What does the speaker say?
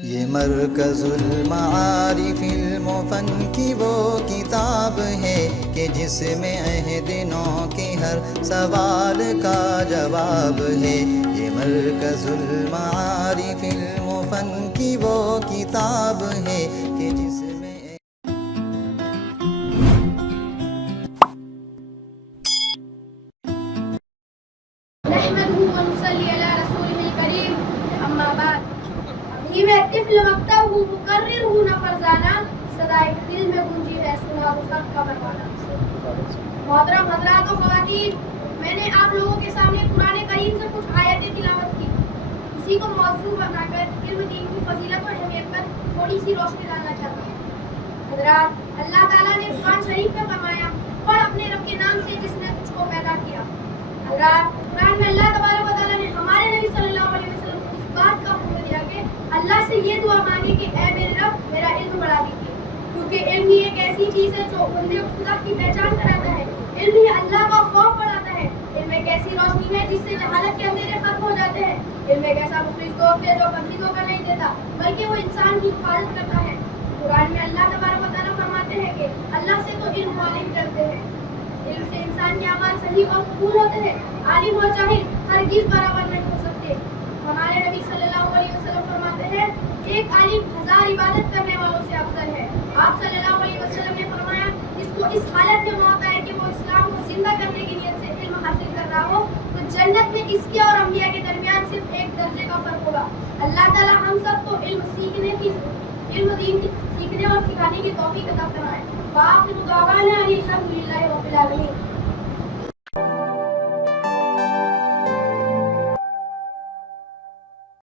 یہ مرکز المعارف المفن کی وہ کتاب ہے کہ جس میں عہد نو کے ہر سوال کا جواب ہے۔ یہ مرکز المعارف المفن کی وہ کتاب ہے کہ جس میں نحمده ونصلي على رسوله الكريم اما بعد میں طفل مکتب ہوں مقرر ہوں نہ فرزانہ صدائے دل میں گونجی ہے سنا وہ خط کا پروانہ۔ محترم حضرات و خواتین، میں نے آپ لوگوں کے سامنے قرآن کریم سے کچھ آیتیں تلاوت کی، اسی کو موضوع بنا کر علم دین کی فضیلت و اہمیت پر تھوڑی سی روشنی ڈالنا چاہتی ہوں۔ حضرات، اللہ تعالیٰ نے قرآن شریف میں فرمایا، پڑھ اپنے رب کے نام سے جس نے تجھ کو پیدا کیا۔ حضرات، قرآن میں اللہ تبارک و تعالیٰ نے ہمارے نبی صلی اللہ علیہ وسلم کو اس بات کا حکم دیا کہ اللہ سے یہ دعا مانگی کہ اے میرے رب میرا علم بڑھا دیجیے، کیونکہ علم ہی ایک ایسی چیز ہے جو بندے کو خدا کی پہچان کراتا ہے، علم ہی اللہ کا خوف بڑھاتا ہے، علم ایک ایسی روشنی ہے جس سے جہالت کے اندھیرے ختم ہو جاتے ہیں، علم ایک ایسا مخلص دوست ہے جو کبھی دھوکہ نہیں دیتا بلکہ وہ انسان کی حفاظت کرتا ہے۔ قرآن میں اللہ تبارک و تعالیٰ فرماتے ہیں کہ اللہ سے تو علم والے ڈرتے ہیں، علم سے انسان کے اعمال صحیح اور قبول ہوتے ہیں، عالم اور جاہل ہرگز برابر نہیں ہو سکتے۔ ہمارے نبی صلی اللہ علیہ وسلم فرماتے ہیں، ایک عالم 1000 عبادت کرنے والوں سے افضل ہے۔ آپ صلی اللہ علیہ وسلم نے فرمایا، جس کو اس حالت میں موت آئے کہ وہ اسلام کو زندہ کرنے کی نیت سے علم حاصل کر رہا ہو تو جنت میں اس کے اور انبیاء کے درمیان صرف ایک درجے کا فرق ہوگا۔ اللہ تعالیٰ ہم سب کو علم دین کی سیکھنے اور سکھانے کی توفیق عطا فرمائے۔ وآخر دعوانا ان الحمد للہ رب العالمین۔